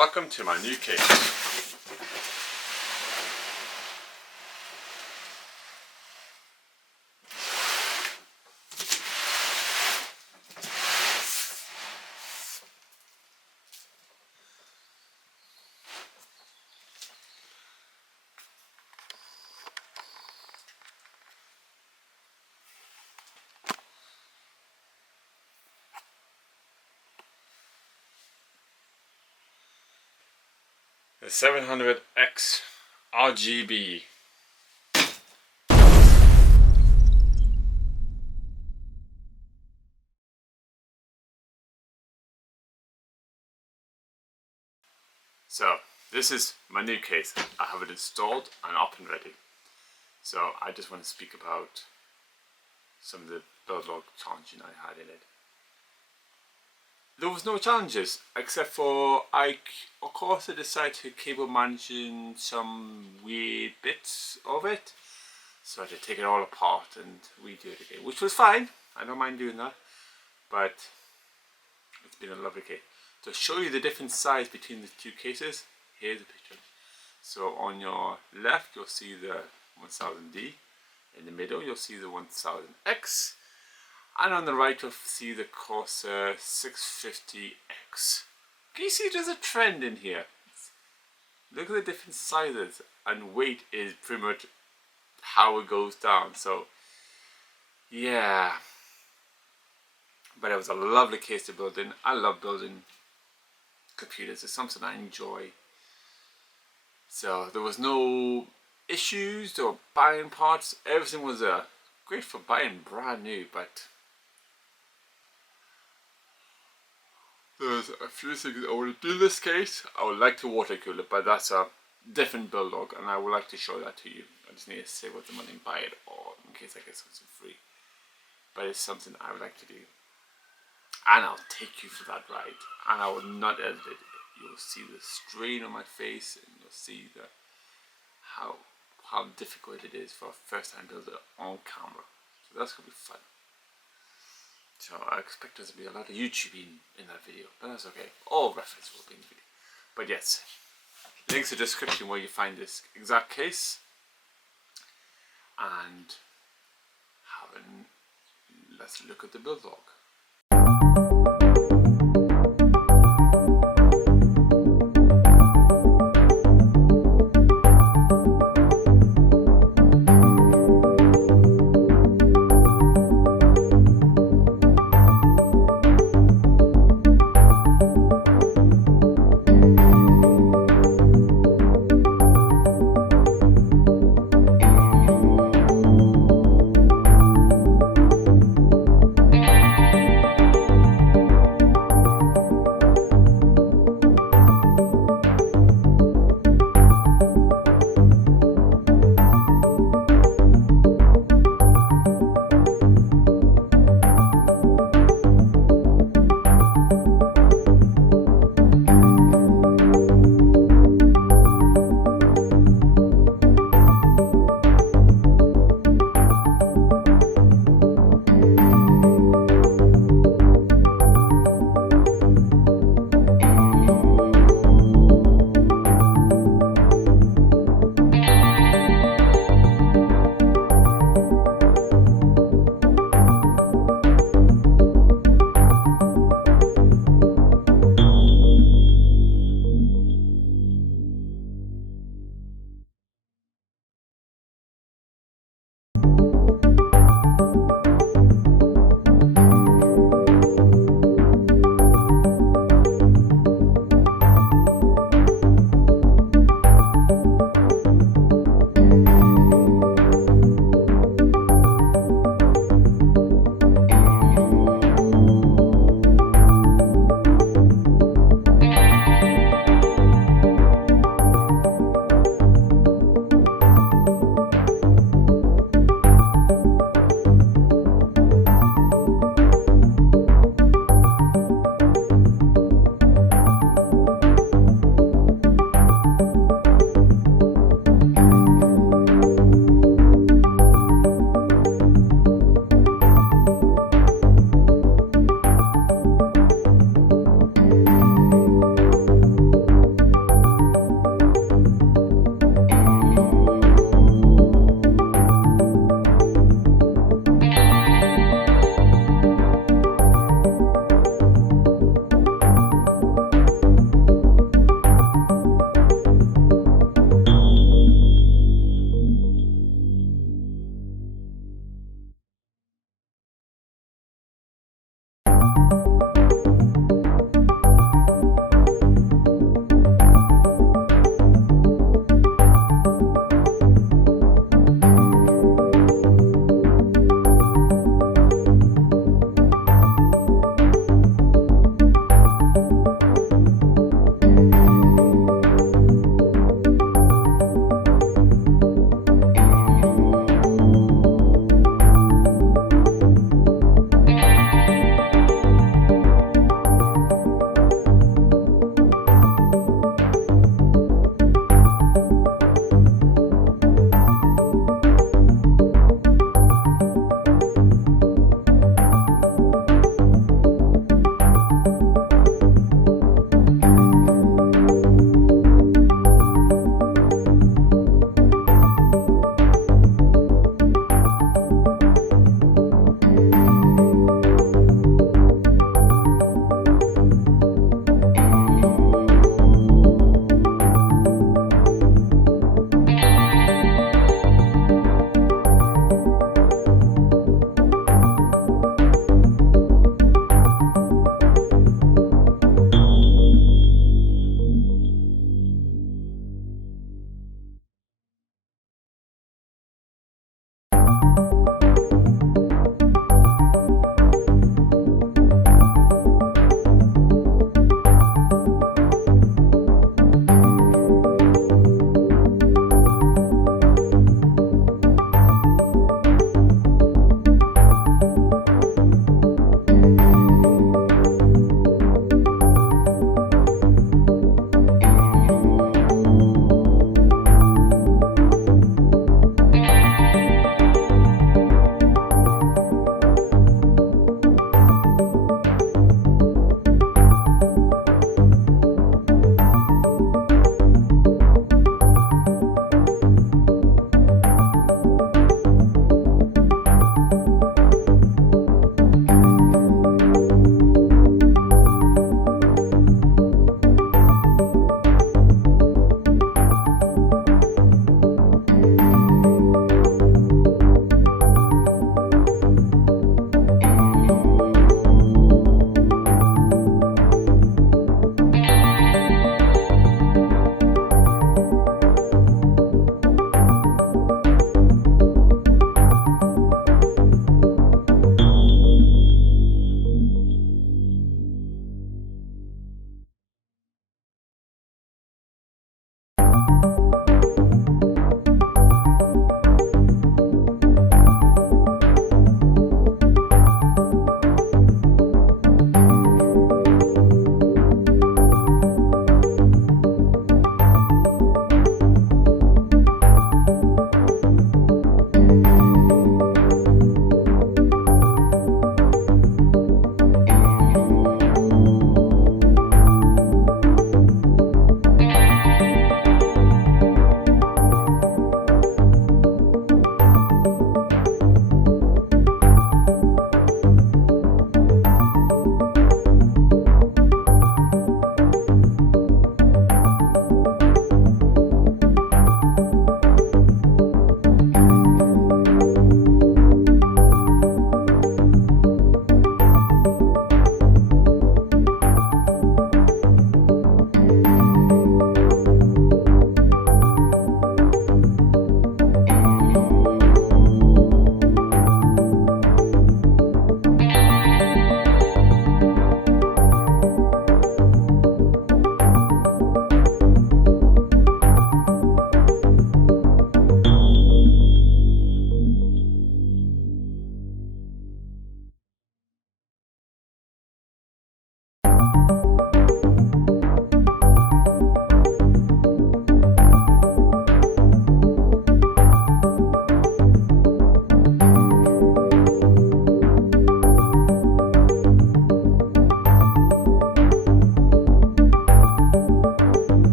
Welcome to my new case. The 7000x RGB. So this is my new case. I have it installed and up and ready. So I just want to speak about some of the build log challenging I had in it. There was no challenges except for of course I decided to cable manage some weird bits of it, so I had to take it all apart and redo it again, which was fine. I don't mind doing that, but it's been a lovely case. To show you the different size between the two cases, here's a picture. So on your left you'll see the 1000D, in the middle you'll see the 1000X, and on the right you'll see the Corsair 650X. Can you see there's a trend in here? Look at the different sizes, and weight is pretty much how it goes down. So yeah, but it was a lovely case to build in. I love building computers. It's something I enjoy. So there was no issues or buying parts. Everything was great for buying brand new, but there's a few things I want to do in this case. I would like to water cool it, but that's a different build log, and I would like to show that to you. I just need to save up the money and buy it, or in case I get something free. But it's something I would like to do, and I'll take you for that ride. And I will not edit it. You'll see the strain on my face, and you'll see how difficult it is for a first-time builder on camera. So that's gonna be fun. So I expect there to be a lot of YouTubing in that video, but that's okay. All reference will be in the video. But yes, links in the description where you find this exact case. And let's look at the build log.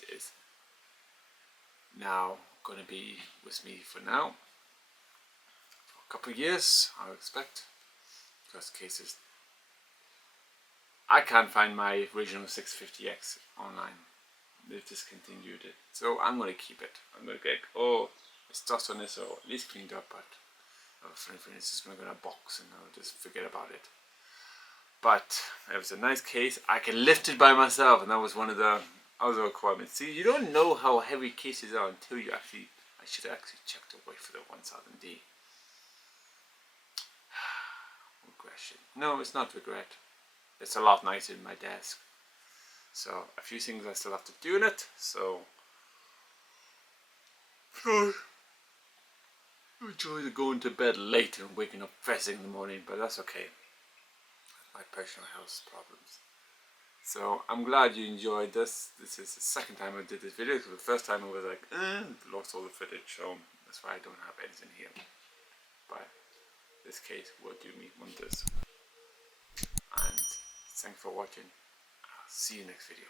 case is now going to be with me for now, for a couple of years, I expect, because cases, I can't find my original 650X online. They've discontinued it, so I'm going to keep it. I'm going to get, oh, it's dust on this, or at least cleaned up, but for instance, it's just going to go in a box and I'll just forget about it. But it was a nice case. I can lift it by myself, and that was one of the other requirements. See, you don't know how heavy cases are until you actually, I should have actually checked the weight for the 1000D. Regression. No, it's not regret. It's a lot nicer in my desk. So a few things I still have to do in it, so enjoy going to bed late and waking up first thing in the morning, but that's okay. My personal health problems. So I'm glad you enjoyed this. This is the second time I did this video, because the first time I was like, lost all the footage, so that's why I don't have anything here. But this case will do me wonders. And thanks for watching. I'll see you next video.